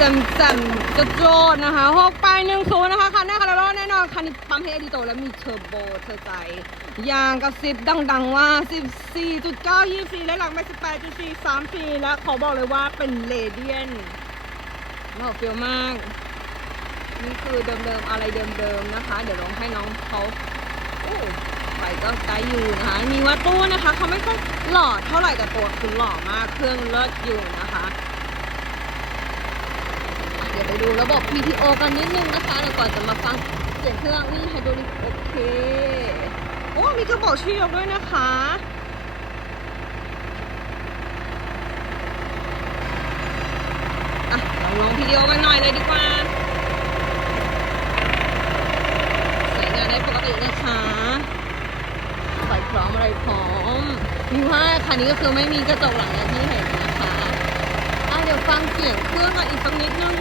จำจำจะโจดนะคะหกไปหนึ่งศูนย์นะคะคันหน้าคาราโรแน่นอนคันนี้ปั๊มให้ดีโตแล้วมีเทอร์โบเธอใจยางกระซิบดังๆว่า 14.9 24 และหลังไม่18.4 3ปีและขอบอกเลยว่าเป็นเลเดียนหล่อเฟียวมาก นี่คือเดิมๆอะไรเดิมๆนะคะ เดี๋ยวลองให้น้องเขาโอ้ไปก็ได้อยู่นะคะ มีวัดตู้นะคะเขาไม่ค่อยหล่อเท่าไหร่แต่ตัวคือหล่อมากเครื่องเลิศอยู่นะคะ ดูระบบ PTO กันนิดนึงนะคะแล้วก่อนจะมาฟังเสียงเครื่องนี่ไฮดรอลิกโอเค โอ้มีกระบอกช่วยกด้วยนะคะอะลองลอง PTO กันหน่อยเลยดีกว่าใช้งานได้ปกตินะคะใส่พร้อมอะไรพร้อมมีว่าคันนี้ก็คือไม่มีกระจกหลังอย่างที่เห็นนะคะอะเดี๋ยวฟังเสียงเครื่องกันอีกสักนิดนึง